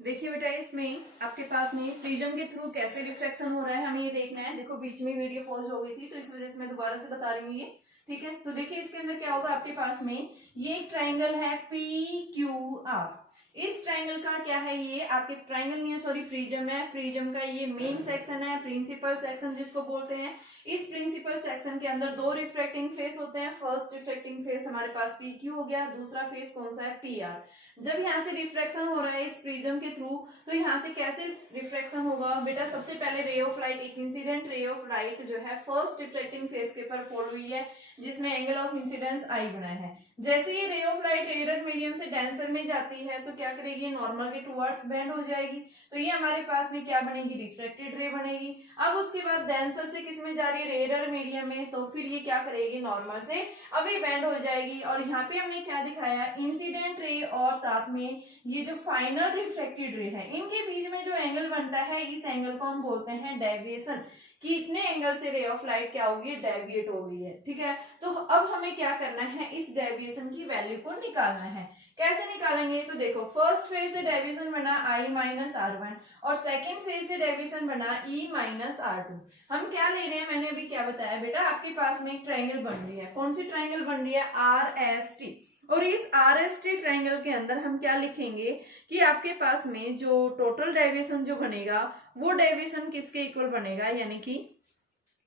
देखिए बेटा, इसमें आपके पास में प्रिज्म के थ्रू कैसे रिफ्लेक्शन हो रहा है हमें ये देखना है। देखो बीच में वीडियो पॉज हो गई थी तो इस वजह से मैं दोबारा से बता रही हूँ ये। ठीक है, तो देखिए इसके अंदर क्या होगा आपके पास में, ये एक ट्राइंगल है PQR। इस ट्राइंगल का क्या है, ये आपके ट्राइंगल नहीं है सॉरी प्रिज्म है। प्रिज्म का ये मेन सेक्शन है, प्रिंसिपल सेक्शन जिसको बोलते हैं। इस प्रिंसिपल सेक्शन के अंदर दो रिफ्रैक्टिंग फेस होते हैं। फर्स्ट रिफ्रैक्टिंग फेस हमारे पास PQ हो गया, दूसरा फेस कौन सा है, PR। जब यहाँ से रिफ्रैक्शन हो रहा है इस प्रिज्म के थ्रू, तो यहाँ से कैसे रिफ्रैक्शन होगा बेटा, सबसे पहले रे ऑफ लाइट, एक इंसिडेंट रे ऑफ लाइट जो है फर्स्ट रिफ्रैक्टिंग फेस के ऊपर फॉल हुई है, जिसमें एंगल ऑफ इंसिडेंस I बना है। जैसे ये ray of light radiated medium से डेंसर में जाती है तो क्या करेगी, नॉर्मल के टुवर्ड्स बेंड हो जाएगी, तो ये हमारे पास में क्या बनेगी, रिफ्रैक्टेड रे बनेगी। अब उसके बाद डेंसर से किस में जा रही है, रेडिएटेड मीडियम में, तो फिर ये क्या करेगी, नॉर्मल से अभी बेंड हो जाएगी। और यहाँ पे हमने क्या दिखाया, इंसिडेंट रे और साथ में ये जो फाइनल रिफ्लेक्टेड रे है, इनके बीच में जो एंगल बनता है, इस एंगल को हम बोलते हैं डेविएशन, कि इतने एंगल से रे ऑफ लाइट क्या होगी, डेविएट हो गई है। ठीक है, तो अब हमें क्या करना है, इस डेविएशन की वैल्यू को निकालना है। कैसे निकालेंगे, तो देखो फर्स्ट फेज से डेविएशन बना I माइनस R1 और सेकेंड फेज से डेविएशन बना E माइनस R2। हम क्या ले रहे हैं, मैंने अभी क्या बताया बेटा, आपके पास में एक ट्राइंगल बन रही है। कौन सी ट्राइंगल बन रही है, RST। और इस RST ट्राइंगल के अंदर हम क्या लिखेंगे कि आपके पास में जो टोटल डेविएशन जो बनेगा वो डेविएशन किसके इक्वल बनेगा, यानी कि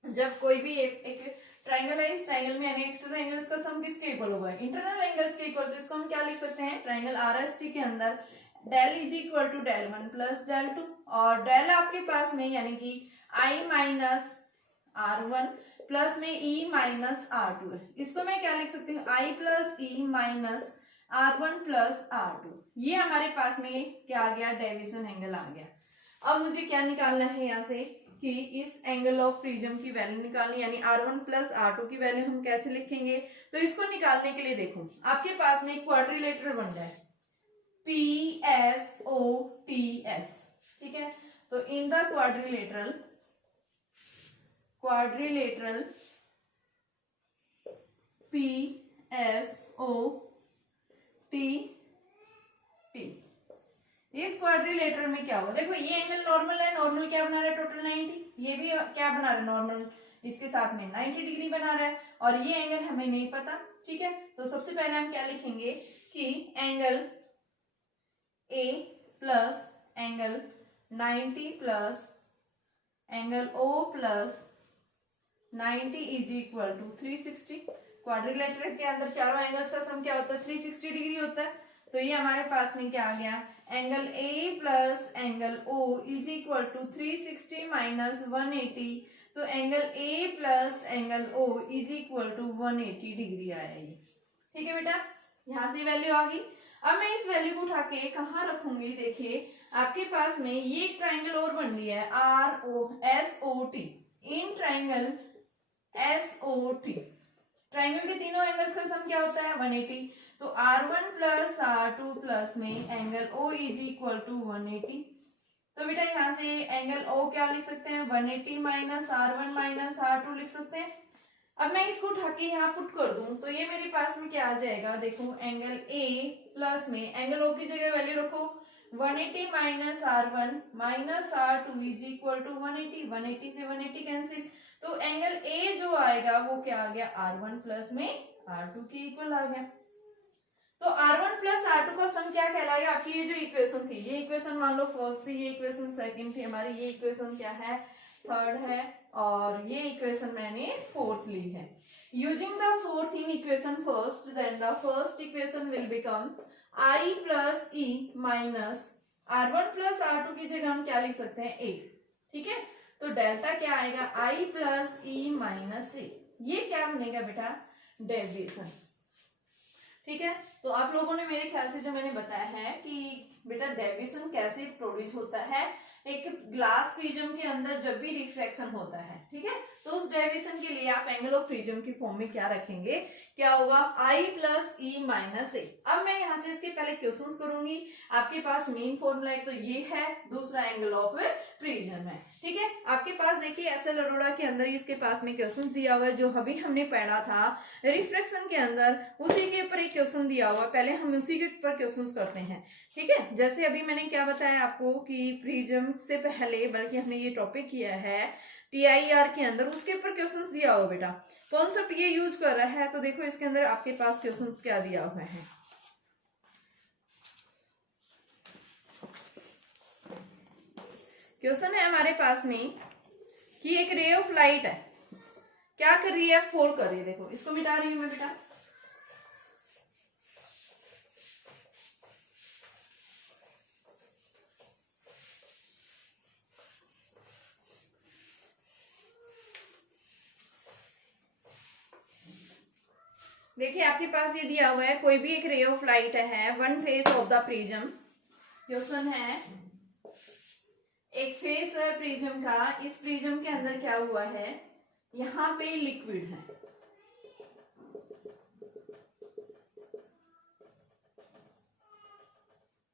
जब कोई भी एक ट्राइंगल है, इस ट्राइंगल में यानी एक्सटर्नल एंगल्स का सम किसके इक्वल होगा, इंटरनल एंगल्स के इक्वल। तो इसको हम क्या लिख सकते हैं, ट्राइंगल RST के अंदर del is equal to del 1 plus del 2, और डेल आपके पास में यानी कि I माइनस R1 प्लस में E माइनस R2 है। इसको मैं क्या लिख सकती हूँ, I plus E minus R1 plus R2। ये हमारे पास में क्या आ गया, डेविएशन एंगल आ गया। अब मुझे क्या निकालना है यहाँ से कि इस एंगल ऑफ प्रिज्म की वैल्यू निकालनी, यानी R1 प्लस R2 की वैल्यू हम कैसे लिखेंगे। तो इसको निकालने के लिए देखो आपके पास में एक क्वाड्रिलेटरल बन रहा है PSOTS। ठीक है, तो इन द क्वाड्रिलेटरल PSOTP, इस क्वाड्रिलेटरल में क्या होगा, देखो ये एंगल नॉर्मल है, नॉर्मल क्या बना रहा है, टोटल 90, ये भी क्या बना रहा है, नॉर्मल इसके साथ में 90 डिग्री बना रहा है, और ये एंगल हमें नहीं पता। ठीक है, तो सबसे पहले हम क्या लिखेंगे कि angle A plus angle 90 plus angle O plus 90 is equal to 360। Quadrilateral के अंदर चारों एंगल्स का सम क्या होता है, 360 डिग्री होता है। तो ये हमारे पास में क्या आ गया, angle A plus angle O is equal to 360 minus 180। तो angle A plus angle O is equal to 180 degree आएगी। ठीक है बेटा, यहाँ से वैल्यू आ गई। अब मैं इस वैल्यू को उठा के कहाँ रखूंगी, देखिए आपके पास में ये एक ट्राइंगल और बन रही है SOT। In triangle SOT, triangle के तीनों एंगल्स का सम क्या होता है, 180। तो R1 प्लस R2 प्लस में angle O is equal to 180। तो बेटा यहाँ से एंगल O क्या लिख सकते हैं, 180 माइनस R1 माइनस R2 लिख सकते हैं। अब मैं इसको उठा के यहाँ पुट कर दूं तो ये मेरे पास में क्या आ जाएगा, देखो एंगल A प्लस में एंगल O की जगह वैल्यू रखो, 180 minus R1 minus R2 is equal to 180। 180 से 180 कैंसिल, तो एंगल A जो आएगा वो क्या आ गया, R1 प्लस में R2 के इक्वल आ गया। तो R1 प्लस R2 का सम क्या कहलाएगा, आपकी ये जो इक्वेशन थी, ये इक्वेशन मान लो फर्स्ट थी, ये इक्वेशन सेकंड थी हमारी, ये इक्वेशन क्या है, थर्ड है, और ये इक्वेशन मैंने फोर्थ ली है। Using the fourth in equation first, then the first equation will becomes I plus E minus R1 plus R2 की जगह हम क्या लिख सकते हैं, A। ठीक है, तो डेल्टा क्या आएगा, I plus E minus A। ये क्या बनेगा बेटा, डेविएशन। ठीक है, तो आप लोगों ने मेरे ख्याल से जो मैंने बताया है कि बेटा डेविएशन कैसे प्रोड्यूस होता है एक ग्लास प्रिज्म के अंदर जब भी रिफ्रैक्शन होता है। ठीक है, तो उस डेविएशन के लिए आप एंगल ऑफ प्रिज्म की फॉर्म में क्या रखेंगे, क्या होगा, I plus E minus A। अब मैं यहाँ से इसके पहले क्वेश्चंस करूंगी। आपके पास मेन फॉर्मूला एक तो ये है, दूसरा एंगल ऑफ प्रिज्म है, ठीक है। आपके पास देखिए एसएल अरोड़ा के अंदर इसके पास में क्वेश्चन दिया हुआ है, जो अभी हमने पढ़ा था रिफ्रैक्शन के अंदर, उसी के ऊपर एक क्वेश्चन दिया हुआ है। पहले हम उसी के ऊपर क्वेश्चन करते हैं, ठीक है। जैसे अभी मैंने क्या बताया आपको कि प्रिज्म से पहले बल्कि हमने ये टॉपिक किया है TIR के अंदर, उसके ऊपर क्वेश्चंस दिया हुआ बेटा, कॉन्सेप्ट ये यूज कर रहा है। तो देखो इसके अंदर आपके पास क्वेश्चंस क्या दिया हुआ है। क्वेश्चन है हमारे पास में कि एक रे ऑफ लाइट है, क्या कर रही है, फॉल कर रही है। देखो इसको मिटा रही हूं मैं बेटा। देखिए आपके पास ये दिया हुआ है, कोई भी एक रे ऑफ लाइट है, one face of the prism. Question है एक फेस है प्रिज्म का, इस प्रिज्म के अंदर क्या हुआ है, यहां पे लिक्विड है,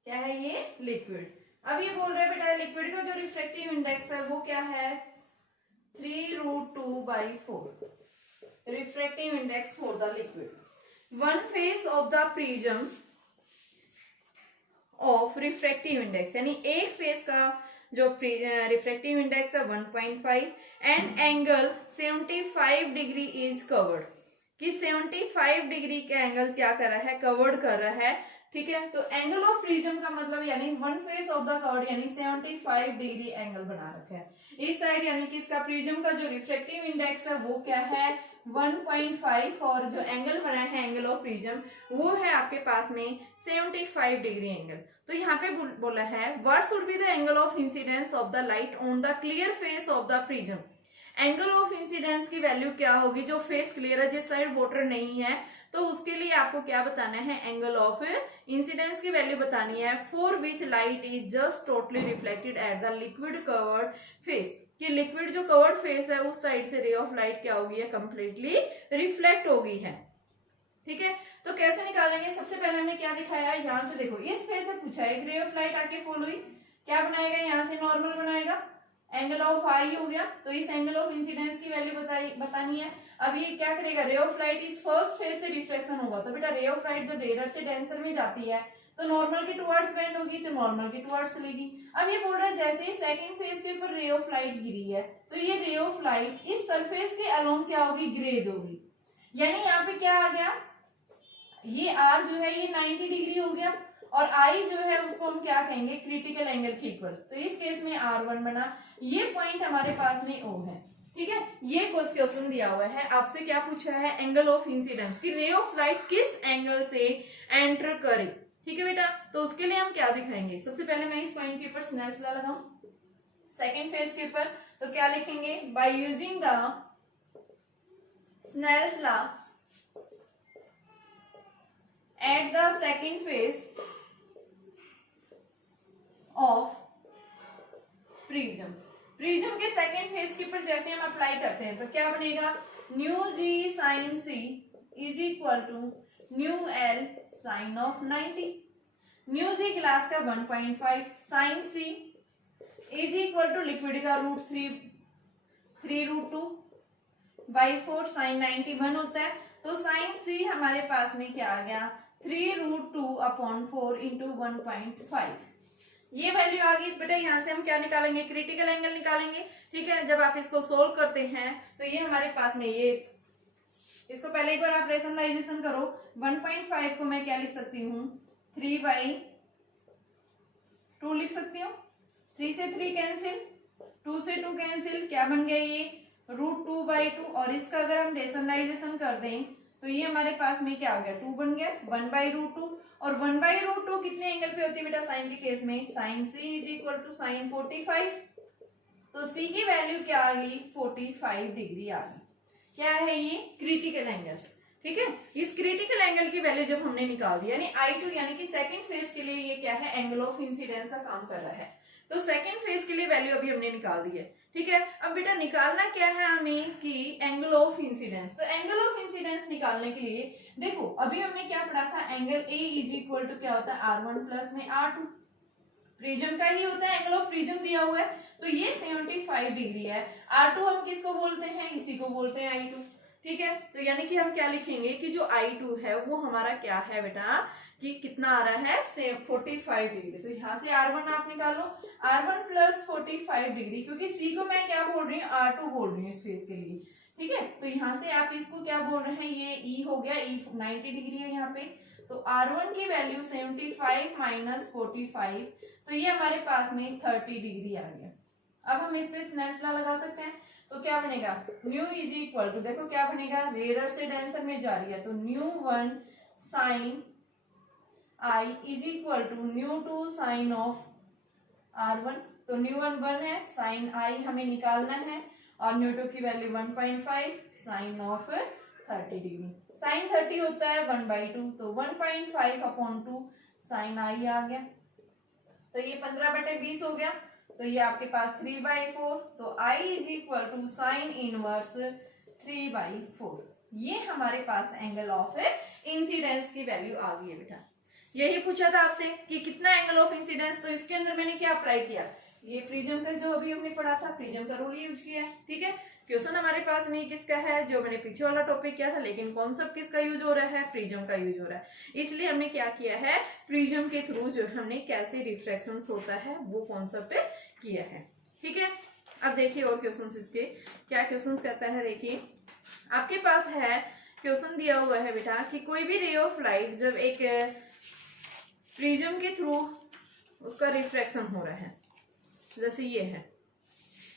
क्या है ये, लिक्विड। अब ये बोल रहे हैं बेटा लिक्विड का जो रिफ्रैक्टिव इंडेक्स है वो क्या है, 3√2/4 refractive index for the liquid. One face of the prism of refractive index, यानी एक फेस का जो रिफ्रैक्टिव इंडेक्स है 1.5 and angle 75 degree is covered, कि 75 डिग्री का एंगल क्या कर रहा है, कवर्ड कर रहा है, ठीक है। तो एंगल ऑफ प्रिज्म का मतलब यानी one face of the covered यानी 75 डिग्री एंगल बना रखा है इस साइड, यानी कि इसका प्रिज्म का जो रिफ्रैक्टिव इंडेक्स है वो क्या है 1.5 और जो एंगल बना है एंगल ऑफ प्रिज्म वो है आपके पास में 75 डिग्री एंगल। तो यहाँ पे बोला है what should be the angle of incidence of the light on the clear face of the prism. Angle of incidence की वैल्यू क्या होगी, जो फेस क्लियर है, जिस साइड वाटर नहीं है, तो उसके लिए आपको क्या बताना है, एंगल ऑफ इंसिडेंस की वैल्यू बतानी है, for which light is just totally reflected at the liquid covered face, कि लिक्विड जो कवर्ड फेस है उस साइड से रे ऑफ लाइट क्या होगी है, कंप्लीटली रिफ्लेक्ट हो गई है, ठीक है। तो कैसे निकालेंगे, सबसे पहले हमने क्या दिखाया, यहाँ से देखो इस फेस से पूछा है एक रे ऑफ लाइट आके फॉल हुई, क्या बनाएगा, यहाँ से नॉर्मल बनाएगा, एंगल ऑफ आई हो गया, तो इस एंगल ऑफ इंसिडेंस की वैल्यू बतानी है। अब ये क्या करेगा, रे ऑफ लाइट इस फर्स्ट फेज से रिफ्लेक्शन होगा, तो बेटा रे ऑफ लाइट जो रेडर से डेंसर में जाती है तो नॉर्मल के टुवर्ड्स बेंड होगी, तो नॉर्मल के टुवर्ड्स चलेगी। अब ये बोल रहा है जैसे ही सेकंड फेज के ऊपर रे ऑफ लाइट गिरी है तो ये रे ऑफ लाइट इस सरफेस के अलोंग क्या होगी, ग्रेज होगी, यानी यहाँ पे क्या आ गया, ये आर जो है ये 90 डिग्री हो गया और आई जो है उसको हम क्या कहेंगे, क्रिटिकल एंगल के इक्वल, तो इस केस में R1 बना, ये पॉइंट हमारे पास में O है, ठीक है। ये कुछ क्वेश्चन दिया हुआ है, आपसे क्या पूछा है, एंगल ऑफ इंसिडेंस, की रे ऑफ लाइट किस एंगल से एंटर करे, ठीक है बेटा। तो उसके लिए हम क्या दिखाएंगे, सबसे पहले मैं इस पॉइंट के ऊपर स्नेल्स लॉ लगाऊं, सेकंड फेज के ऊपर, तो क्या लिखेंगे, by using the Snell's law at the second face of prism. Prism के सेकंड फेज के ऊपर जैसे हम अप्लाई करते हैं तो क्या बनेगा, mu g sine C is equal to mu l sine of 90। Mu g glass का 1.5, sine C is equal to liquid का √3√2/4, साइन 90 1 होता है, तो साइन सी हमारे पास में क्या आ गया, 3√2/4 इंटू 1.5, ये वैल्यू आ गई बेटा। यहाँ से हम क्या निकालेंगे, क्रिटिकल एंगल निकालेंगे, ठीक है। जब आप इसको सोल्व करते हैं तो ये हमारे पास में ये, इसको पहले एक बार आप रेशनलाइजेशन करो, 1.5 को मैं क्या लिख सकती हूँ, 3/2 लिख सकती हूँ, 3 से 3 कैंसिल, 2 से 2 कैंसिल, क्या बन गया ये √2/2, और इसका अगर हम रेशनलाइजेशन कर दें तो ये हमारे पास में क्या आ गया, 2 बन गया, 1/√2, और 1/√2 कितने एंगल पे होती है बेटा, साइन के केस में, sine C is equal to sine 45, तो सी की वैल्यू क्या आ गई, 45 डिग्री आ गई, क्या है ये, क्रिटिकल एंगल, ठीक है। इस क्रिटिकल एंगल की वैल्यू जब हमने निकाल दी, यानी I2 यानी कि सेकंड फेज के लिए ये क्या है, एंगल ऑफ इंसिडेंस का काम कर रहा है। तो सेकंड फेज के लिए वैल्यू अभी हमने निकाल दी है, ठीक है। अब बेटा निकालना क्या है हमें कि एंगल ऑफ इंसिडेंस। तो एंगल ऑफ इंसिडेंस निकालने के लिए देखो अभी हमने क्या पढ़ा था, angle A is equal to क्या होता है R1 प्लस में R2, प्रिज्म का ही होता है, एंगल ऑफ प्रिज्म दिया हुआ है तो ये 75 डिग्री है। R2 हम किसको बोलते हैं, इसी को बोलते हैं I2, ठीक है। तो यानी कि हम क्या लिखेंगे कि जो I2 है वो हमारा क्या है बेटा कि कितना आ रहा है 45 डिग्री। तो यहाँ से R1 आप निकालो, R1 प्लस 45 डिग्री, क्योंकि C को मैं क्या बोल रही हूँ R2 बोल रही हूँ इस फेज के लिए, ठीक है। तो यहाँ से आप इसको क्या बोल रहे हैं, ये E हो गया, E 90 डिग्री है यहाँ पे। तो R1 की वैल्यू 75 माइनस 45, तो ये हमारे पास में 30 डिग्री आ गया। अब हम इस पे स्नेल्स लॉ लगा सकते हैं, तो क्या बनेगा, न्यू इज इक्वल टू, देखो क्या बनेगा, रेयर से डेंसर में जा रही है तो mu 1 sine I is equal to mu 2 sine of R1। तो न्यू 1 1 है, साइन आई हमें निकालना है और न्यू 2 की value 1.5 sine of 30 degree. Sine 30 होता है 1/2, तो 1.5 अपॉन 2 साइन आई आ गया। तो ये 15/20 हो गया, तो ये आपके पास 3/4, तो I is equal to sine inverse 3/4। ये हमारे पास एंगल ऑफ इंसिडेंस की वैल्यू आ गई है बेटा। यही पूछा था आपसे कि कितना एंगल ऑफ इंसिडेंस, तो इसके अंदर मैंने क्या अप्लाई किया, ये प्रिज्म का जो अभी हमने पढ़ा था, प्रिज्म का रूल यूज किया है, ठीक है। क्वेश्चन हमारे पास में किसका है, जो मैंने पीछे वाला टॉपिक किया था, लेकिन कॉन्सेप्ट किसका यूज हो रहा है, प्रिज्म का यूज हो रहा है। इसलिए हमने क्या किया है, प्रिज्म के थ्रू जो हमने कैसे रिफ्लेक्शन होता है वो कॉन्सेप्ट किया है, ठीक है। अब देखिए और क्वेश्चंस इसके क्या क्वेश्चंस कहता है, देखिए आपके पास है क्वेश्चन दिया हुआ है बेटा कि कोई भी रे ऑफ लाइट जब एक प्रिज्म के थ्रू उसका रिफ्लेक्शन हो रहा है, जैसे ये है,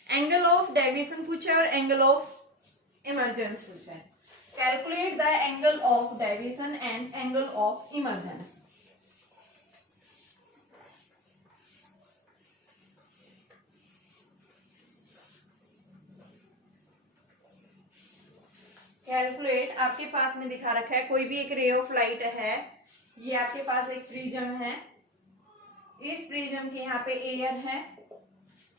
एंगल ऑफ डेविएशन पूछा है और एंगल ऑफ इमर्जेंस पूछा है। Calculate the angle of deviation and angle of emergence. Calculate, आपके पास में दिखा रखा है कोई भी एक रे ऑफ लाइट है, ये आपके पास एक प्रिज्म है, इस प्रिज्म के यहाँ पे एयर है,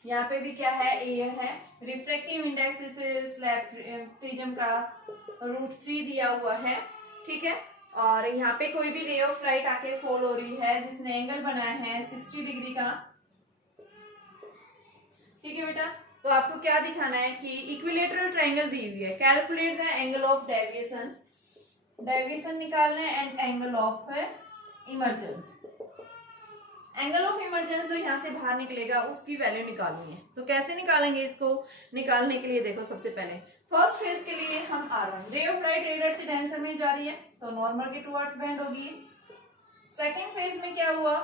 यहाँ पे भी क्या है, एयर है, रिफ्रैक्टिव इंडेक्स इस स्लैब प्रिज्म का √3 दिया हुआ है, ठीक है। और यहाँ पे कोई भी रे ऑफ लाइट आके फॉल हो रही है जिसने एंगल बनाया है 60 डिग्री का, ठीक है बेटा। तो आपको क्या दिखाना है कि इक्विलेटरल ट्रायंगल दी हुई है, calculate the angle of deviation, deviation निकालना है and angle of emergence. Angle of emergence जो यहाँ से बाहर निकलेगा उसकी वैल्यू निकालनी है। तो कैसे निकालेंगे इसको, निकालने के लिए देखो सबसे पहले फर्स्ट फेज के लिए हम R1, ray of light radius से डेंसर में जा रही है तो नॉर्मल के टुवर्ड्स बेंड होगी। सेकंड फेज में क्या हुआ,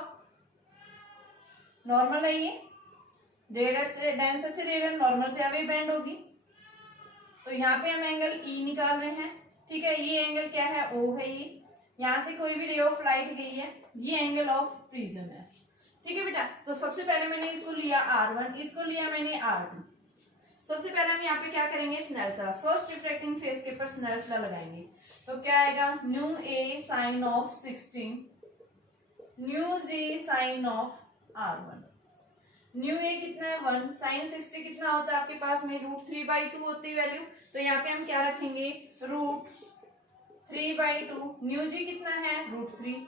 नॉर्मल है, ये रेडियस से डेंसर से रेडियस नॉर्मल से अवे बेंड होगी, तो यहाँ पे हम एंगल E निकाल रहे हैं, ठीक है। ये एंगल क्या है, O है, ये यहाँ से कोई भी रे ऑफ लाइट गई है, ये एंगल ऑफ प्रिज्म है, ठीक है बेटा। तो सबसे पहले मैंने इसको लिया R1, इसको लिया मैंने R2। सबसे पहले हम यहाँ पे क्या करेंगे, Snell's law, first refracting face के ऊपर स्नेल्स लॉ लगाएंगे। तो क्या आएगा, mu A sine of 16, mu G sine of R1। Mu A कितना है 1, साइन 60 कितना होता है आपके पास में √3/2 होती है वैल्यू, तो यहाँ पे हम क्या रखेंगे √3/2। न्यू G कितना है √3,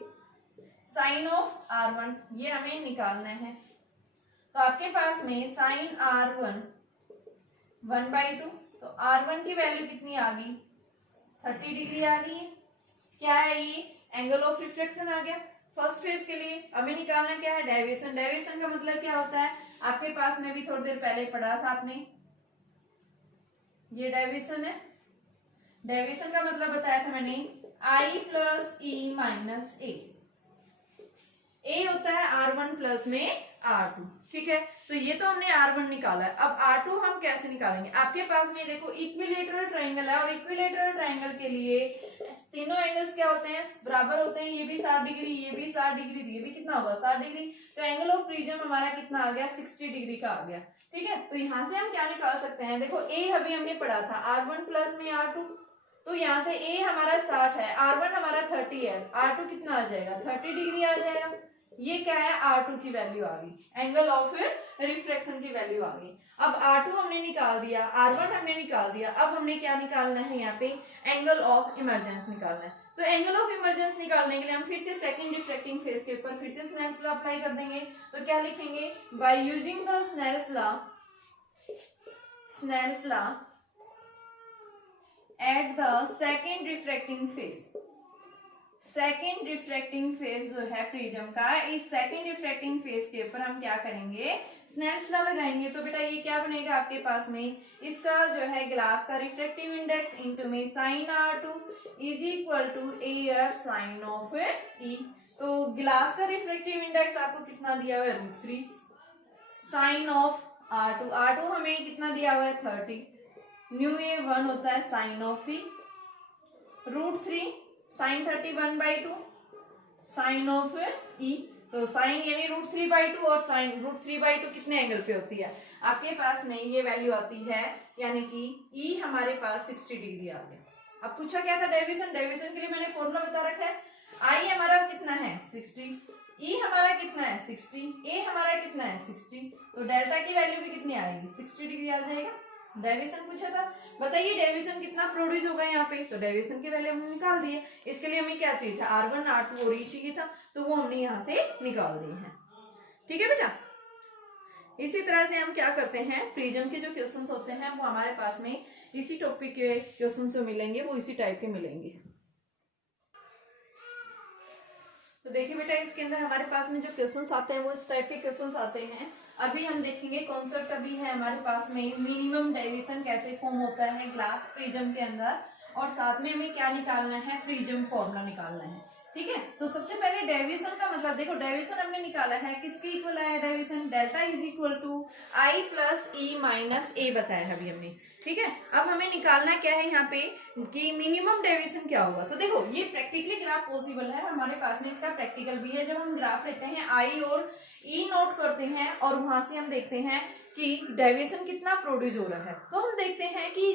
साइन ऑफ R1 ये हमें निकालना है। तो आपके पास में साइन R1 1/2, तो R1 की वैल्यू कितनी आ गई, 30 डिग्री आ गई है। क्या है ये, एंगल ऑफ रिफ्लेक्शन आ गया फर्स्ट फेज के लिए। हमें निकालना क्या है, डेविएशन। डेविएशन का मतलब क्या होता है, आपके पास में भी थोड़ी देर पहले पढ़ा था आपने, ये डेविएशन है। डेविएशन का मतलब बताया था मैंने, I plus E minus A। A होता है R1 प्लस में R2, ठीक है। तो ये तो हमने R1 निकाला है, अब R2 हम कैसे निकालेंगे। आपके पास में देखो इक्विलेटरल ट्रायंगल है और इक्विलेटरल ट्रायंगल के लिए तीनों एंगल्स क्या होते हैं, बराबर होते हैं। ये भी 60 डिग्री, ये भी 60 डिग्री, ये भी कितना होगा 60 डिग्री। तो एंगल ऑफ प्रिज्म हमारा कितना आ गया, 60 डिग्री का आ गया, ठीक है। तो यहाँ से हम क्या निकाल सकते हैं, देखो A अभी हमने पढ़ा था R1 प्लस में R2, तो यहाँ से A हमारा 60 है, R1 हमारा 30 है, R2 कितना आ जाएगा 30 डिग्री आ जाएगा, ये क्या है, R2 की वैल्यू आ गई, एंगल ऑफ रिफ्रैक्शन की वैल्यू आ गई। अब R2 हमने निकाल दिया, R1 हमने निकाल दिया, अब हमने क्या निकालना है यहाँ पे, एंगल ऑफ इमर्जेंस निकालना है। तो एंगल ऑफ इमर्जेंस निकालने के लिए हम फिर से सेकंड रिफ्रैक्टिंग फेज के ऊपर फिर से स्नेल्स लॉ अप्लाई कर देंगे। तो क्या लिखेंगे, by using the Snell's law at the second refracting face. Second refracting face जो है प्रिज्म का, इस सेकेंड रिफ्रैक्टिंग फेज के ऊपर हम क्या करेंगे, स्नेल्स लॉ लगाएंगे। तो बेटा ये क्या बनेगा आपके पास में, इसका जो है ग्लास का रिफ्रैक्टिव इंडेक्स इनटू में sine R2 is equal to AR sine of E। तो ग्लास का रिफ्रैक्टिव इंडेक्स आपको कितना दिया हुआ है, √3 साइन ऑफ R2 हमें कितना दिया हुआ है 30, न्यू ए 1 होता है sine of E, √3 sine 31/2 sine of E। तो साइन यानी √3/2 और साइन √3/2 कितने एंगल पे होती है आपके पास में, ये वैल्यू आती है, यानी कि E हमारे पास 60 डिग्री आ गया। अब पूछा क्या था डेविएशन, डेविएशन के लिए मैंने फॉर्मूला बता रखा है, I हमारा कितना है 60, E हमारा कितना है 60, A हमारा कितना है 60, तो डेल्टा की वैल्यू भी कितनी आएगी 60 डिग्री आ जाएगा। डेविएशन पूछा था, बताइए डेविएशन कितना प्रोड्यूस होगा यहाँ पे, तो डेविएशन की वैल्यू हमने निकाल दी है। इसके लिए हमें क्या चाहिए था, R1 R2 और E चाहिए था, तो वो हमने यहाँ से निकाल दिए हैं। ठीक है बेटा, इसी तरह से हम क्या करते हैं, प्रिज्म के जो क्वेश्चंस होते हैं वो हमारे पास में इसी टॉपिक के क्वेश्चंस जो मिलेंगे वो इसी टाइप के मिलेंगे। तो देखिए बेटा, इसके अंदर हमारे पास में जो क्वेश्चंस आते हैं वो इस टाइप के क्वेश्चंस आते हैं। अभी हम देखेंगे कॉन्सेप्ट अभी है हमारे पास में मिनिमम डेविएशन कैसे फॉर्म होता है ग्लास प्रिज्म के अंदर, और साथ में हमें क्या निकालना है, प्रिज्म फॉर्मूला निकालना है। ठीक है, तो सबसे पहले डेविएशन का मतलब देखो, डेविएशन हमने निकाला है, किसके इक्वल आया deviation, delta is equal to I plus E minus A बताया है अभी हमने। ठीक है, अब हमें निकालना क्या है यहाँ पे कि मिनिमम डेविएशन क्या होगा। तो देखो ये प्रैक्टिकली ग्राफ पॉसिबल है हमारे पास में, इसका प्रैक्टिकल भी है। जब हम ग्राफ लेते हैं I और E नोट करते हैं और वहां से हम देखते हैं कि डेविएशन कितना प्रोड्यूस हो रहा है, तो हम देखते हैं कि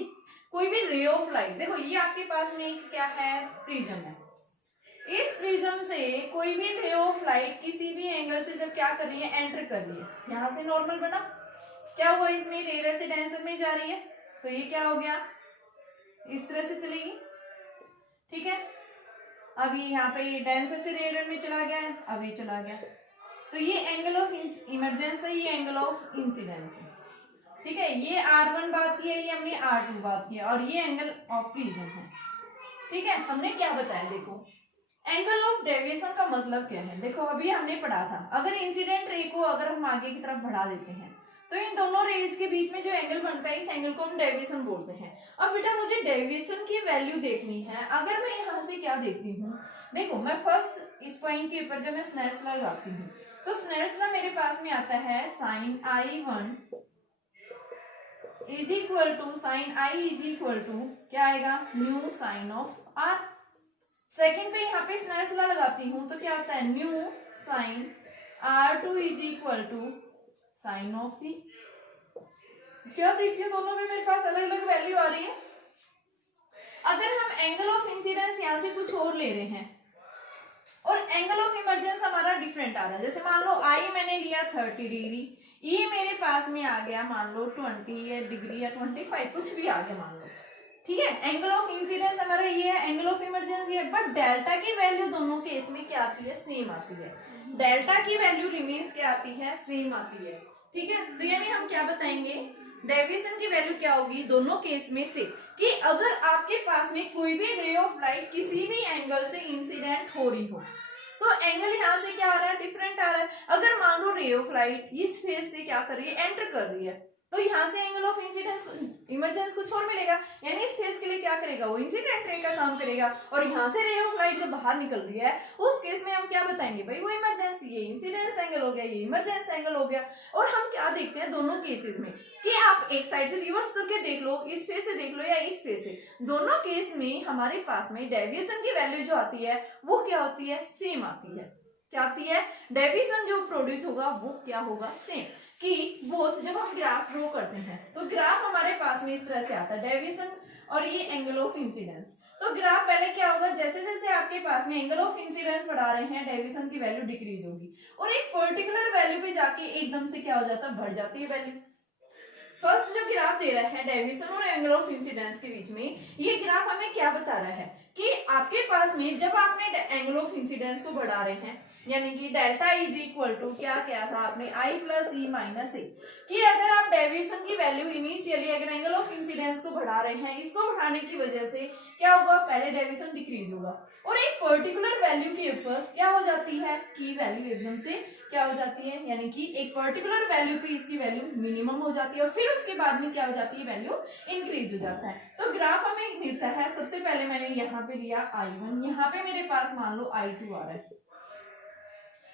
कोई भी रे ऑफ लाइट, देखो ये आपके पास में एक क्या है, प्रिज्म है, इस प्रिज्म से कोई भी रे ऑफ लाइट किसी भी एंगल से जब क्या कर रही है, एंटर कर रही है, यहाँ से नॉर्मल बना, क्या हुआ इसमें, रेयर से डेंसर में जा रही है, तो ये क्या हो गया, इस तरह से चलेगी। ठीक है, अब ये यहाँ पे डेंसर से रेयर में चला गया है, अब ये चला गया, तो ये एंगल ऑफ इमरजेंस है, ये एंगल ऑफ इंसिडेंस है। ठीक है, ये R1 बात की है, ये हमने R2 बात किया, और ये एंगल ऑफ प्रिज्म है। ठीक है, हमने क्या बताया, देखो एंगल ऑफ डेविएशन का मतलब क्या है, देखो अभी हमने पढ़ा था, अगर इंसिडेंट रे को अगर हम आगे की तरफ बढ़ा देते हैं तो इन दोनों रेज के बीच में जो एंगल बनता है, इस एंगल को हम डेविएशन बोलते हैं। अब बेटा मुझे डेविएशन की वैल्यू देखनी है, अगर मैं यहाँ से क्या देती हूँ, देखो मैं फर्स्ट इस पॉइंट के ऊपर जब मैं स्नेल्स लॉ लगाती हूँ, तो स्नेल्स लॉ मेरे पास में आता है sine I1 is equal to sine I is equal to क्या आएगा, mu sine of R। Second पे यहाँ पे स्नेल्स लॉ लगाती हूँ तो क्या आता है, mu sine R2 is equal to sine of E। क्या देखती हूँ, दोनों में मेरे पास अलग अलग वैल्यू आ रही है। अगर हम एंगल ऑफ इंसिडेंस यहाँ से कुछ और ले रहे हैं और एंगल ऑफ इमरजेंस हमारा डिफरेंट आ रहा है, जैसे मान लो I मैंने लिया 30 डिग्री, E मेरे पास में आ गया मान लो 20 डिग्री या 25, कुछ भी आ गया मान लो। ठीक है, एंगल ऑफ इंसिडेंस हमारा ये है, एंगल ऑफ इमरजेंस ये है, बट डेल्टा की वैल्यू दोनों केस में क्या आती है, सेम आती है। डेल्टा की वैल्यू रिमेन्स क्या आती है, सेम आती है। ठीक है, तो यानी हम क्या बताएंगे, डेविएशन की वैल्यू क्या होगी दोनों केस में से, कि अगर आपके पास में कोई भी रे ऑफ लाइट किसी भी एंगल से इंसिडेंट हो रही हो तो एंगल यहाँ से क्या आ रहा है, डिफरेंट आ रहा है। अगर मान लो रे ऑफ लाइट इस फेज से क्या कर रही है, एंटर कर रही है, तो यहाँ से एंगल ऑफ इंसिडेंस इमरजेंस कुछ और मिलेगा, यानी इस फेज के लिए क्या करेगा, वो इंसिडेंट रे का काम करेगा, और यहाँ से रे ऑफ लाइट जब बाहर निकल रही है उस केस में हम क्या बताएंगे, भाई वो इमरजेंस, ये इंसिडेंस एंगल हो गया, ये इमरजेंस एंगल हो गया। और हम क्या देखते हैं दोनों केसेस में कि आप एक साइड से रिवर्स करके देख लो, इस फेज से देख लो या इस फेज से, दोनों केस में हमारे पास में डेविएशन की वैल्यू जो आती है वो क्या होती है, सेम आती है। क्या आती है, डेविएशन जो प्रोड्यूस होगा वो क्या होगा, सेम। कि बोथ जब हम ग्राफ ड्रॉ करते हैं तो ग्राफ हमारे पास में इस तरह से आता है, डेविएशन और ये एंगल ऑफ इंसिडेंस, तो ग्राफ पहले क्या होगा, जैसे जैसे आपके पास में एंगल ऑफ इंसिडेंस बढ़ा रहे हैं डेविएशन की वैल्यू डिक्रीज होगी और एक पर्टिकुलर वैल्यू पे जाके एकदम से क्या हो जाता है, बढ़ जाती है वैल्यू। फर्स्ट जो ग्राफ दे रहा है डेविएशन और एंगल ऑफ इंसिडेंस के बीच में, ये ग्राफ हमें क्या बता रहा है कि आपके पास में जब आपने एंगल ऑफ इंसिडेंस को बढ़ा रहे हैं, यानी कि डेल्टा इज इक्वल टू क्या था आपने आई प्लस ई माइनस ए, कि अगर आप डेविएशन की वैल्यू इनिशियली अगर एंगल ऑफ इंसिडेंस को बढ़ा रहे हैं, इसको बढ़ाने की वजह से क्या होगा, पहले डेविएशन डिक्रीज होगा और एक पर्टिकुलर वैल्यू के ऊपर क्या हो जाती है कि वैल्यू एकदम से क्या हो जाती है, यानी कि एक पर्टिकुलर वैल्यू पे इसकी वैल्यू मिनिमम हो जाती है और फिर उसके बाद में क्या हो जाती है, वैल्यू इंक्रीज हो जाता है। तो ग्राफ हमें मिलता है, सबसे पहले मैंने यहाँ पे लिया I1, यहाँ पे मेरे पास मान लो I2 आ रहा है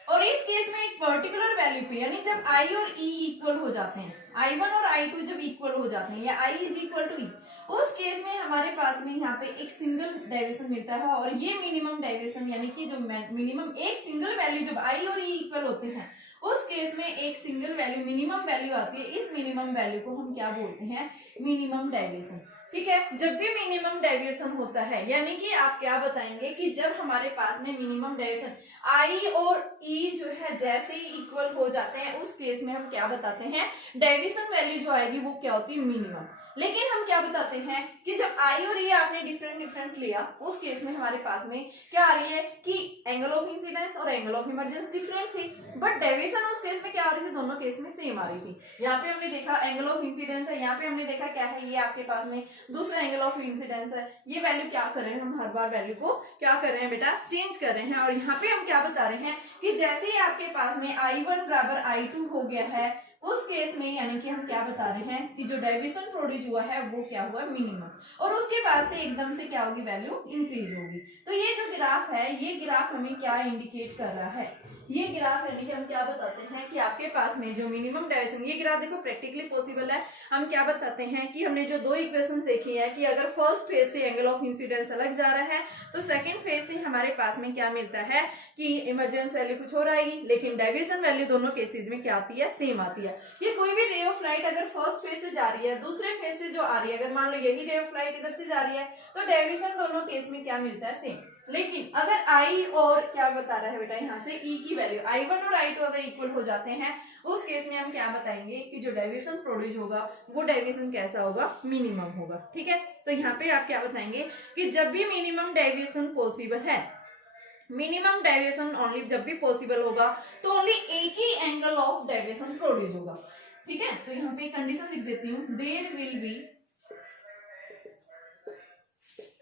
और इस केस में एक पर्टिकुलर वैल्यू पे, यानी जब I और E इक्वल हो जाते हैं, I1 और I2 जब इक्वल हो जाते हैं या I is equal to E, उस केस में हमारे पास में यहाँ पे एक सिंगल डेविएशन मिलता है और ये मिनिमम डेविएशन, यानी कि जो मिनिमम एक सिंगल वैल्यू जब I और E इक्वल होते हैं, उस केस में एक सिंगल वैल्यू मिनिमम वैल्यू आती है। इस मिनिमम वैल्यू को हम क्या बोलते हैं, मिनिमम डेविएशन। ठीक है, जब भी मिनिमम डेविएशन होता है, यानी कि आप क्या बताएंगे कि जब हमारे पास में मिनिमम डेविएशन I और E जो है जैसे ही इक्वल हो जाते हैं, उस केस में हम क्या बताते हैं, डेविएशन वैल्यू जो आएगी वो क्या होती है, मिनिमम। लेकिन हम क्या बताते हैं कि जब I और E आपने डिफरेंट लिया, उस केस में हमारे पास में क्या आ रही है कि एंगल ऑफ इंसिडेंस और एंगल ऑफ इमर्जेंस डिफरेंट थी, बट डेविएशन उस केस में क्या आ रही थी, दोनों केस में सेम आ रही थी। यहाँ पे हमने देखा एंगल ऑफ इंसिडेंस है, यहाँ पे हमने देखा क्या है, ये आपके पास में दूसरा एंगल ऑफ इंसिडेंस है। ये वैल्यू क्या कर रहे हैं, हम हर बार वैल्यू को क्या कर रहे हैं बेटा, चेंज कर रहे हैं। और यहाँ पे हम क्या बता रहे हैं कि जैसे ही आपके पास में I1 बराबर I2 हो गया है, उस केस में यानी कि हम क्या बता रहे हैं कि जो डेविएशन प्रोड्यूस हुआ है वो क्या हुआ, मिनिमम, और उसके बाद से एकदम से क्या होगी, वैल्यू इंक्रीज होगी। तो ये जो ग्राफ है, ये ग्राफ हमें क्या इंडिकेट कर रहा है, ये ग्राफ यानी कि हम क्या बताते हैं कि आपके पास में जो मिनिमम डेविएशन, ये ग्राफ देखो प्रैक्टिकली पॉसिबल है। हम क्या बताते हैं कि हमने जो दो इक्वेशन देखी है कि अगर फर्स्ट फेज से एंगल ऑफ इंसिडेंस अलग जा रहा है, तो सेकंड फेज से हमारे पास में क्या मिलता है कि इमरजेंस वैल्यू कुछ हो रहेगी, लेकिन डेविएशन वैल्यू दोनों केसेस में क्या आती है, सेम आती है। ये कोई भी रे ऑफ लाइट अगर फर्स्ट फेज से जा रही है, दूसरे फेज से जो आ रही है, अगर मान लो यही रे ऑफ लाइट इधर से जा रही है, तो डेविएशन दोनों केस में क्या मिलता है, सेम। लेकिन अगर I और क्या बता रहा है बेटा, यहाँ से E की वैल्यू I1 और I2 अगर इक्वल हो जाते हैं, उस केस में हम क्या बताएंगे कि जो डेविएशन प्रोड्यूस होगा वो डेविएशन कैसा होगा, मिनिमम होगा। ठीक है, तो यहाँ पे आप क्या बताएंगे कि जब भी मिनिमम डेविएशन पॉसिबल है, मिनिमम डेविएशन ओनली जब भी पॉसिबल होगा, तो ओनली एक ही एंगल ऑफ डेविएशन प्रोड्यूस होगा। ठीक है, तो यहाँ पे कंडीशन लिख देती हूँ, there will be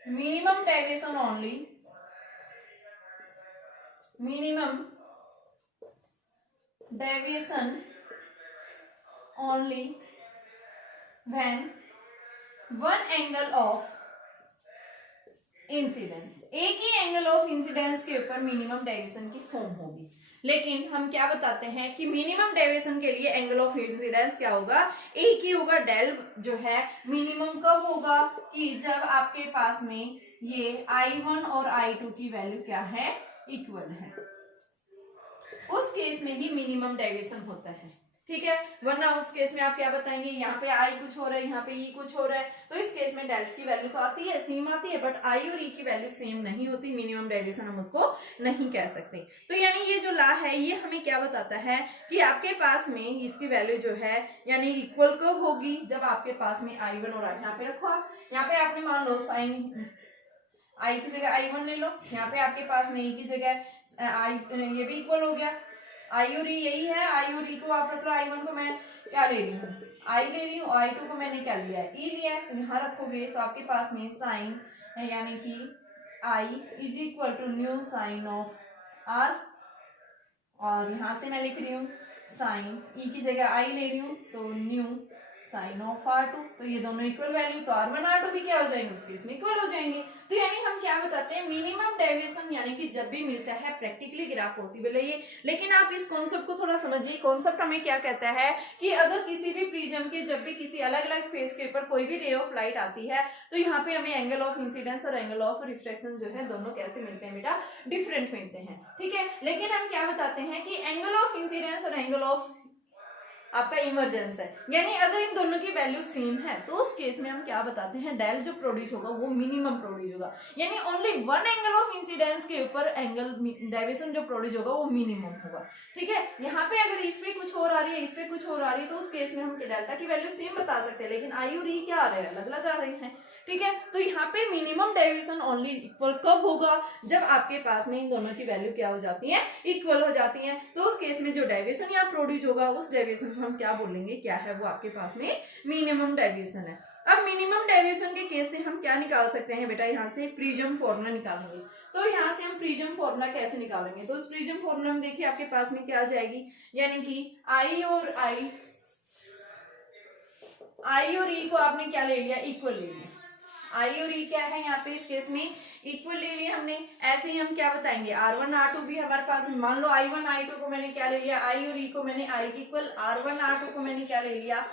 minimum deviation only, minimum deviation only when one angle of incidence, एक ही एंगल ऑफ इंसिडेंस के ऊपर मिनिमम डेविएशन की फॉर्म होगी। लेकिन हम क्या बताते हैं कि मिनिमम डेविएशन के लिए एंगल ऑफ इंसिडेंस क्या होगा, एक ही होगा, डेल जो है मिनिमम कब होगा कि जब आपके पास में ये I1 और I2 की वैल्यू क्या है, इक्वल है, उस केस में ही मिनिमम डेविएशन होता है। ठीक है, वरना उस केस में आप क्या बताएंगे, यहाँ पे I कुछ हो रहा है, यहाँ पे E कुछ हो रहा है, तो इस केस में डेल की वैल्यू तो आती है, सेम आती है, बट I और E की वैल्यू सेम नहीं होती, मिनिमम डेविएशन हम उसको नहीं कह सकते। तो यानी ये जो ला है, ये हमें क्या बताता है कि आपके पास में इसकी वैल्यू जो है यानी इक्वल कब होगी, जब आपके पास में I1 और यहाँ पे रखो, यहाँ पे आपने मान लो साइन I की जगह I1 ले लो, यहाँ पे आपके पास में E की जगह ये भी इक्वल हो गया, I और E यही है, I और E को आप रख लो, I1 को मैं क्या ले रही हूँ, I ले रही हूँ, I2 को मैंने क्या लिया है, E लिया है, तो यहाँ रखोगे तो आपके पास में साइन यानी कि I is equal to mu sine of R, और यहाँ से मैं लिख रही हूँ साइन, E की जगह I ले रही हूँ तो न्यू साइन ऑफ R2, तो ये दोनों इक्वल वैल्यू, तो R1 R2 भी क्या हो जाएंगे, उस केस में इक्वल हो जाएंगे। तो यानी हम क्या बताते हैं, मिनिमम डेविएशन यानी कि जब भी मिलता है, प्रैक्टिकली ग्राफ पॉसिबल है ये। लेकिन आप इस कॉन्सेप्ट को थोड़ा समझिए, कॉन्सेप्ट हमें क्या कहता है कि अगर किसी भी प्रिज्म के जब भी किसी अलग अलग फेस के ऊपर कोई भी रे ऑफ लाइट आती है, तो यहाँ पे हमें एंगल ऑफ इंसिडेंस और एंगल ऑफ रिफ्लेक्शन जो है दोनों कैसे मिलते हैं बेटा, डिफरेंट मिलते हैं। ठीक है, लेकिन हम क्या बताते हैं कि एंगल ऑफ इंसिडेंस और एंगल ऑफ आपका इमरजेंस है, यानी अगर इन दोनों की वैल्यू सेम है तो उस केस में हम क्या बताते हैं, डेल जो प्रोड्यूस होगा वो मिनिमम प्रोड्यूस होगा, यानी only one angle of incidence के ऊपर एंगल डेविएशन जो प्रोड्यूस होगा वो मिनिमम होगा। ठीक है, यहाँ पे अगर इस पे कुछ और आ रही है, इस पे कुछ और आ रही है, तो उस केस में हम डेल्टा की वैल्यू सेम बता सकते हैं, लेकिन आई और ई क्या आ रहे हैं, अलग अलग आ रहे हैं। ठीक है, तो यहाँ पे मिनिमम डेविएशन ओनली इक्वल कब होगा, जब आपके पास में इन दोनों की वैल्यू क्या हो जाती है, इक्वल हो जाती है। तो उस केस में जो डेविएशन यहाँ प्रोड्यूस होगा उस डेविएशन को हम क्या बोलेंगे, क्या है वो आपके पास में मिनिमम डेविएशन है। अब मिनिमम डेविएशन के केस से हम क्या निकाल सकते हैं बेटा, यहाँ से प्रिज्म फॉर्मूला निकालेंगे। तो यहाँ से हम प्रिज्म फॉर्मूला कैसे निकालेंगे, तो इस प्रिज्म फॉर्मूला में देखिए आपके पास में क्या आ जाएगी, यानी कि आई और ई को आपने क्या ले लिया, इक्वल ले लिया। आई और ई क्या है यहाँ पे, इस केस में इक्वल ले लिया हमने। ऐसे ही हम क्या बताएंगे, R1 R2 भी हमारे पास में, मान लो I1 I2 को मैंने क्या ले लिया, आई और ई को मैंने आई की इक्वल, R1 R2 को मैंने क्या ले लिया,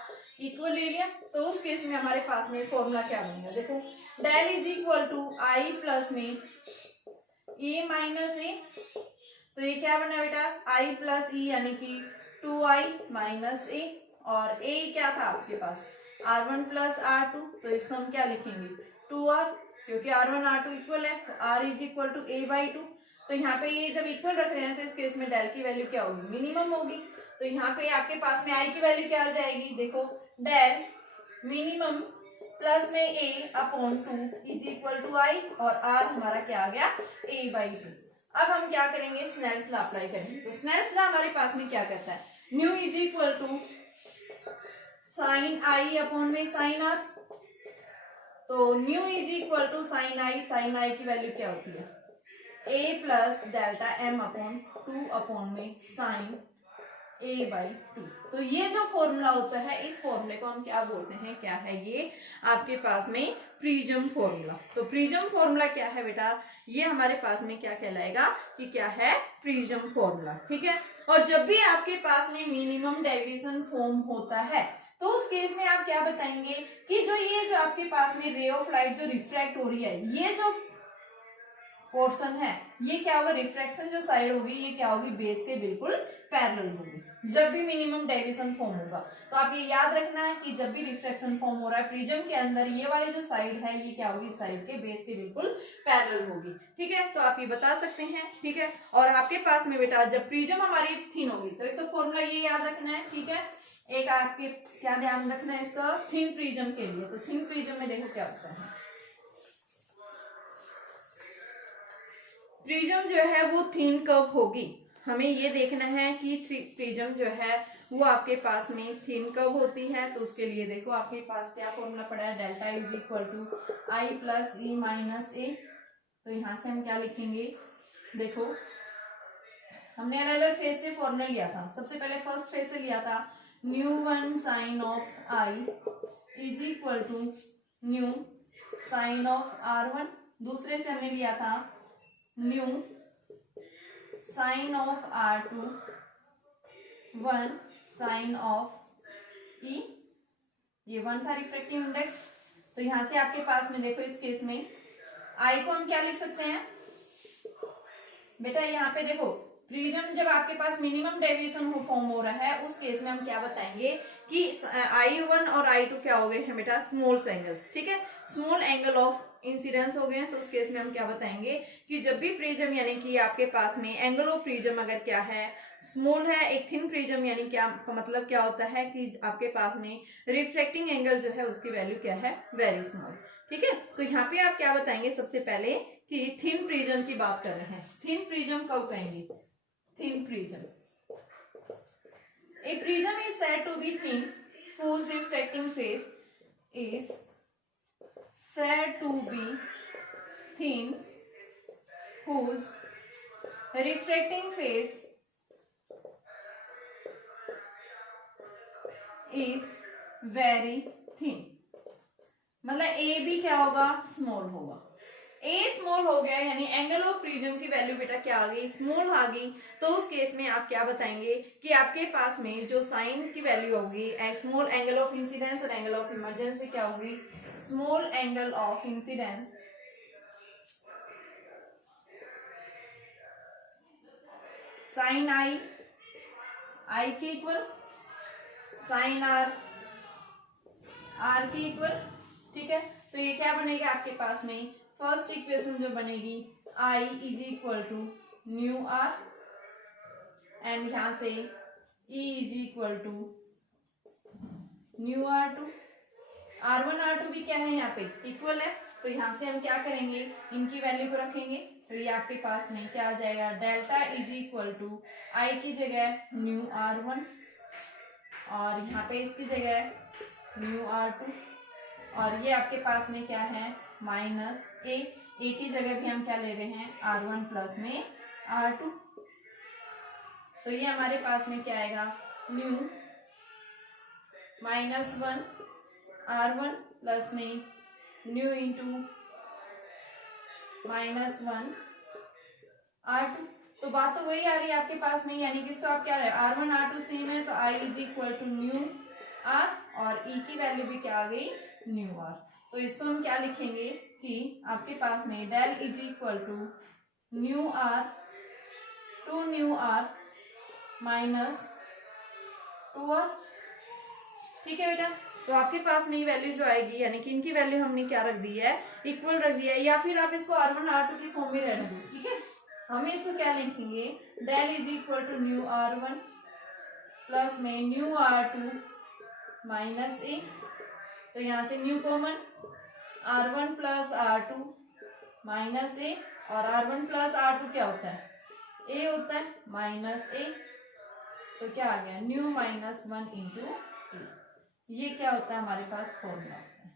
इक्वल ले लिया। तो उस केस में हमारे पास में फॉर्मूला क्या बनेगा, देखो del is equal to I plus में ए माइनस ए। तो ये क्या बना बेटा, आई प्लस ई यानी कि 2i माइनस ए, और ए क्या था आपके पास R1 प्लस R2, तो इसको हम क्या लिखेंगे 2r, क्योंकि R1 R2 इक्वल है तो r is equal to a/2। तो यहाँ पे ये जब इक्वल रख रहे हैं तो इस केस में डेल की वैल्यू क्या होगी, मिनिमम होगी। तो यहाँ पे आपके पास में आई की वैल्यू क्या आ जाएगी, देखो डेल मिनिमम प्लस में a/2 इज इक्वल टू आई, और r हमारा क्या आ गया a/2। अब हम क्या करेंगे, स्नेल्स लॉ अप्लाई करेंगे। तो स्नेल्स लॉ हमारे पास में क्या कहता है, mu is equal to sine i upon में साइन आर। तो mu is equal to sine i की वैल्यू क्या होती है, A plus delta m upon 2 upon में साइन a/2। तो ये जो फॉर्मूला होता है, इस फॉर्मूले को हम क्या बोलते हैं, क्या है ये आपके पास में प्रिज्म फॉर्मूला। तो प्रिज्म फॉर्मूला क्या है बेटा, ये हमारे पास में क्या कहलाएगा कि क्या है, प्रिज्म फॉर्मूला। ठीक है, और जब भी आपके पास में मिनिमम डेविएशन फॉर्म होता है तो उस केस में आप क्या बताएंगे कि जो आपके पास में रे ऑफ लाइट जो रिफ्रैक्ट हो रही है, ये जो पोर्शन है, ये क्या होगा, रिफ्रैक्शन जो साइड होगी ये क्या होगी, बेस के बिल्कुल पैरेलल होगी जब भी मिनिमम डेविएशन फॉर्म होगा। तो आप ये याद रखना है कि जब भी रिफ्रैक्शन फॉर्म हो रहा है प्रिज्म के अंदर, ये वाली जो साइड है ये क्या होगी, साइड के बेस के बिल्कुल पैरेलल होगी। ठीक है, तो आप ये बता सकते हैं। ठीक है, और आपके पास में बेटा जब प्रिज्म हमारी थिन होगी तो एक तो फॉर्मूला ये याद रखना है। ठीक है, एक आपके क्या ध्यान रखना है इसका, थिन प्रिज्म के लिए। तो थिन प्रिज्म में देखो क्या होता है, प्रिज्म जो है वो थिन कब होगी, हमें ये देखना है कि प्रिज्म जो है वो आपके पास में थिन कब होती है। तो उसके लिए देखो आपके पास क्या फॉर्मूला पड़ा है, delta is equal to I plus e minus A. तो यहाँ से हम क्या लिखेंगे, देखो हमने अलग अलग फेज से फॉर्मूला लिया था। सबसे पहले फर्स्ट फेज से लिया था, mu one sine of I is equal to mu sine of R1। दूसरे से हमने लिया था mu sine of R2 1 sine of E। ये 1 था रिफ्रैक्टिव इंडेक्स। तो यहां से आपके पास में देखो इस केस में I को हम क्या लिख सकते हैं बेटा, यहाँ पे देखो प्रिज्म जब आपके पास मिनिमम डेविएशन फॉर्म हो रहा है उस केस में हम क्या बताएंगे कि I1 और I2 क्या हो गए हैं बेटा, स्मॉल एंगल्स। ठीक है, स्मॉल एंगल ऑफ इंसिडेंस हो गए हैं। तो उस केस में हम क्या बताएंगे कि जब भी प्रिज्म यानी कि आपके पास में एंगल ऑफ प्रिज्म अगर क्या है, स्मॉल है, एक थिन प्रिज्म यानी क्या का मतलब क्या होता है कि आपके पास में रिफ्रैक्टिंग एंगल जो है उसकी वैल्यू क्या है, वेरी स्मॉल। ठीक है, तो यहाँ पे आप क्या बताएंगे, सबसे पहले कि थिन प्रिज्म की बात कर रहे हैं। थिन प्रिज्म कब कहेंगे, thin prism, a prism is said to be thin whose refracting phase is said to be thin whose refracting phase is very thin। मतलब a भी क्या होगा, स्मॉल होगा। ए स्मॉल हो गया यानी एंगल ऑफ प्रिज्म की वैल्यू बेटा क्या आ गई, स्मॉल आ गई। तो उस केस में आप क्या बताएंगे कि आपके पास में जो साइन की वैल्यू होगी, स्मॉल एंगल ऑफ इंसिडेंस और एंगल ऑफ इमरजेंस क्या होगी, small angle of incidence sine i के इक्वल साइन आर के इक्वल, ठीक है। तो ये क्या बनेगा आपके पास में, फर्स्ट इक्वेशन जो बनेगी I is equal to mu R and यहां से E is equal to mu R2। R1 R2 भी क्या है यहाँ पे इक्वल है, तो यहाँ से हम क्या करेंगे, इनकी वैल्यू को रखेंगे। तो ये आपके पास में क्या आ जाएगा, delta is equal to I की जगह न्यू R1 और यहाँ पे इसकी जगह न्यू R2 और ये आपके पास में क्या है माइनस ए की जगह भी हम क्या ले रहे हैं R1 प्लस में R2। तो ये हमारे पास में क्या आएगा, न्यू -1 R1 प्लस में न्यू इंटू -1 R2। तो बात तो वही आ रही है आपके पास में, यानी कि इसको आप क्या है R1 R2 सेम है, तो I is equal to mu R और E की वैल्यू भी क्या आ गई न्यू R। तो इसको हम क्या लिखेंगे कि आपके पास में del is equal to mu R to mu R minus 2R, ठीक है बेटा। तो आपके पास में ये वैल्यू जो आएगी, यानी कि इनकी वैल्यू हमने क्या रख दी है, इक्वल रख दिया है, या फिर आप इसको R1 R2 की फॉर्म में रहने दो, ठीक है। हमें इसको क्या लिखेंगे, del is equal to mu R1 plus में न्यू R2 माइनस ए, तो यहाँ से mu common R1 plus R2 minus A, और R1 प्लस R2 क्या होता है ए होता है माइनस ए, तो क्या आ गया न्यू -1 इंटू ए। ये क्या होता है हमारे पास फॉर्मूला होता है,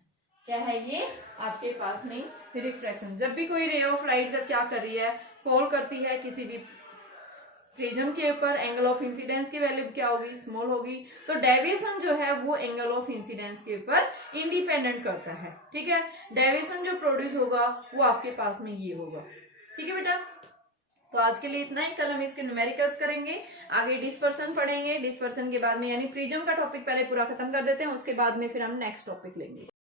क्या है ये आपके पास में रिफ्रैक्शन। जब भी कोई रे ऑफ लाइट जब क्या कर रही है, फॉल करती है किसी भी प्रिज्म के ऊपर, एंगल ऑफ इंसिडेंस की वैल्यू क्या होगी, स्मॉल होगी। तो डेविएशन जो है वो एंगल ऑफ इंसिडेंस के ऊपर इंडिपेंडेंट करता है, ठीक है। डेविएशन जो प्रोड्यूस होगा वो आपके पास में ये होगा, ठीक है बेटा। तो आज के लिए इतना ही, कल हम इसके न्यूमेरिकल्स करेंगे, आगे डिस्पर्सन पढ़ेंगे। डिस्पर्सन के बाद में यानी प्रिज्म का टॉपिक पहले पूरा खत्म कर देते हैं, उसके बाद में फिर हम नेक्स्ट टॉपिक लेंगे।